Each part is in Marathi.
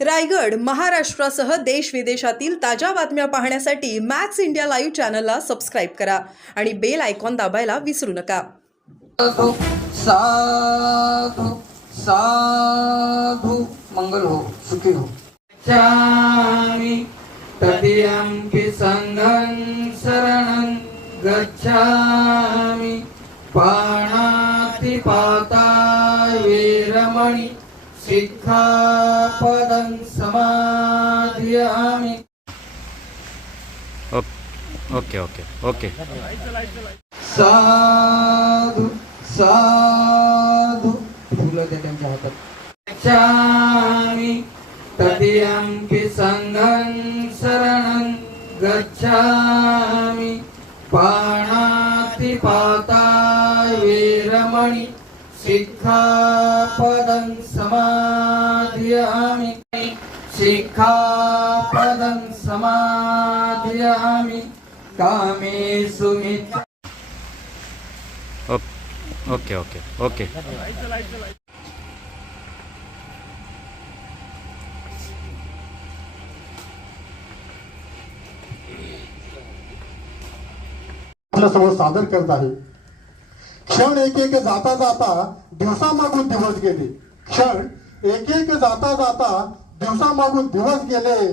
रायगड महाराष्ट्रासह देश विदेशातील ताज्या बातम्या पाहण्यासाठी मॅक्स इंडिया लाईव्ह चॅनलला सबस्क्राईब करा आणि बेल आयकॉन दाबायला विसरू नका. साधू साधू मंगल हो सुखी हो. गच्छामि तदीयम्पि सङ्घं शरणं गच्छामि. पाणातिपाता वीरमणि सिक्खापदं समाधियामि ओके ओके ओके साधू साधू फुलं द्या त्यांच्या हातात सिक्खापदं समाधियामि। सिक्खापदं समाधियामि। कामेषु मित्र ओके ओके ओके। आपल्यासमोर सादर करत आहे क्षण एक एक जाता जाता दिवसामागून दिवस गेले. क्षण एक एक जाता जाता दिवसामागून दिवस गेले.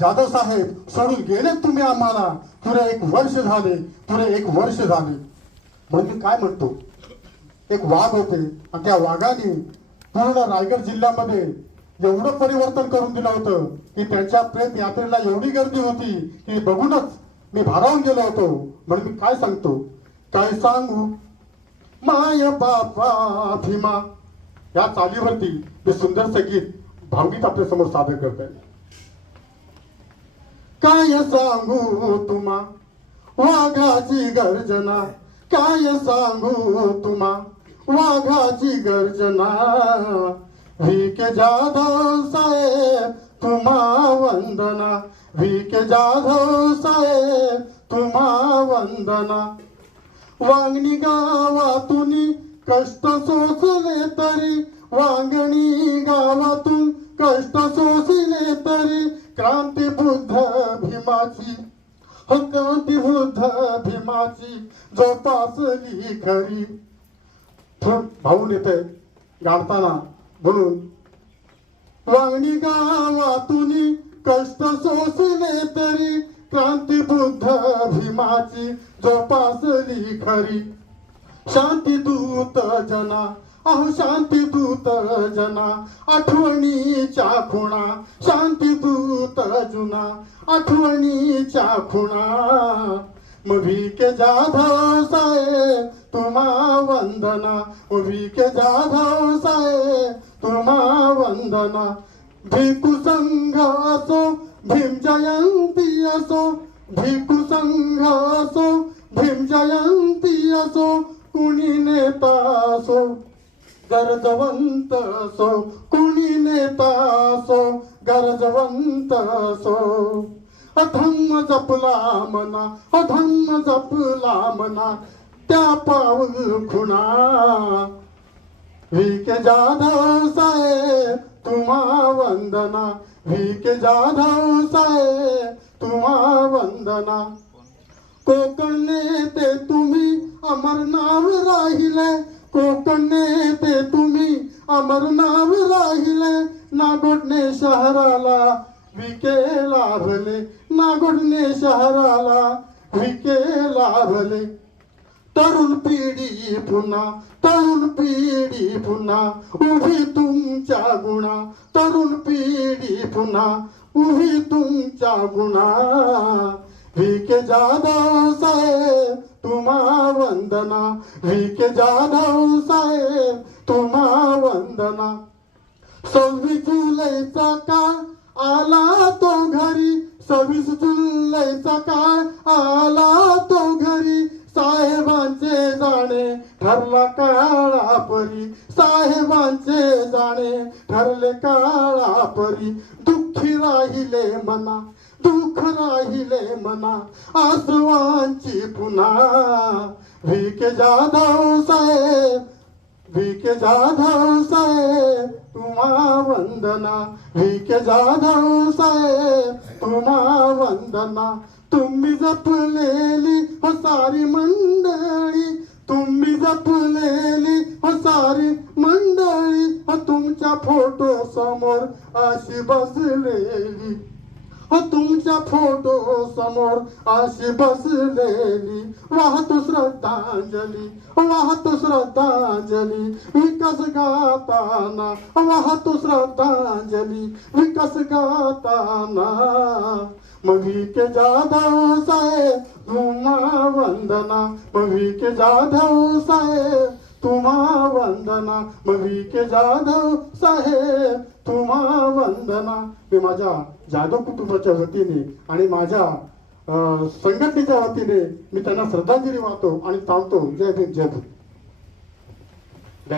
जाधव साहेब सोडून गेले तुम्ही आम्हाला. तुरे एक वर्ष झाले तुरे एक वर्ष झाले. म्हणजे काय म्हणतो? एक वाघ होते. आणि त्या वाघाने पूर्ण रायगड जिल्ह्यामध्ये एवढं परिवर्तन करून दिलं होतं की त्यांच्या प्रेत यात्रेला एवढी गर्दी होती की बघूनच मी भारावून गेलो होतो. म्हणून मी काय सांगतो? काय सांगू? माय बापा भीमा. या चालीवरती हे सुंदर संगीत भावगीत आपल्यासमोर सादर आहे काय सांगू तुम्हा? वाघाची गर्जना. काय सांगू तुम्हा? वाघाची गर्जना. विके जाधव साहेब तुम्हा वंदना. विके जाधव साहेब तुम्हा वंदना. वांगणी गावातून कष्ट सोसले तरी. वांगणी गावातून कष्ट सोसले तरी. क्रांती बुद्ध भीमाची हो क्रांती बुद्ध भीमाची जोपासली खरी. थोड भाऊन येते गाडताना म्हणून वांगणी गावातून कष्ट सोसले जुना आठवणीच्या खुणा शांती दूत जुना आठवणीच्या खुणा. के जाधव साहेब तुम्हा वंदना. के जाधव साहेब तुम्हा वंदना. भिकू संघ असो भीम जयंती असो भिकू संघ असो भीम जयंती असो कुणी नेता असो. गरजवंत असो कुणी नेता असो गरजवंत असो. अधम्म जपला मना अधम्म जपला मना त्या पाऊल खुणा. विके जाधव साहेब तुम्हा वंदना. विके जाधव साहेब तुम्हा वंदना. कोकण नेते तुम्ही अमर नाव राहिले. कोकणने ते तुम्ही अमर नाव राहिले. नागोडणे शहराला विके लाभले. नागोडणे शहराला विके लाभले. तरुण पिढी पुन्हा तरुण पिढी पुन्हा उभी तुमच्या गुणा. तरुण पिढी पुन्हा उभी तुमच्या गुणा. विके जाधव साहेब तुम्हा वंदना. विके जाधव साहेब तुम्हा वंदना. सव्वीस जुलैचा काळ आला तो घरी. सव्वीस जुलैचा काळ आला तो घरी. साहेबांचे जाणे ठरला काळा परी साहेबांचे जाणे ठरले काळा परी राहिले मना दुःख राहिले मना आसवांची पुन्हा. विके जाधव साहेब विके जाधव साहेब तुम्हा वंदना. विके जाधव साहेब तुम्हा वंदना. तुम्ही जपलेली हो सारी मंडळी तुम्ही जपलेली हो सारी मंडळी फोटो समोर अशी बसलेली. हो तुमच्या फोटो समोर अशी बसलेली. वाहतो श्रद्धांजली वाहतो श्रद्धांजली. विकास गाताना वाहतो श्रद्धांजली. विकास गाताना. मवी के जाधव साहेब तुम्हा वंदना मवी के जाधव साहेब तुम्हा वंदना मवी के जाधव साहेब तुम्हा वंदना मी माझ्या जाधव कुटुंबाच्या वतीने आणि माझ्या संघटनेच्या वतीने मी त्यांना श्रद्धांजली वाहतो आणि थांबतो. जय भीम जय भीम.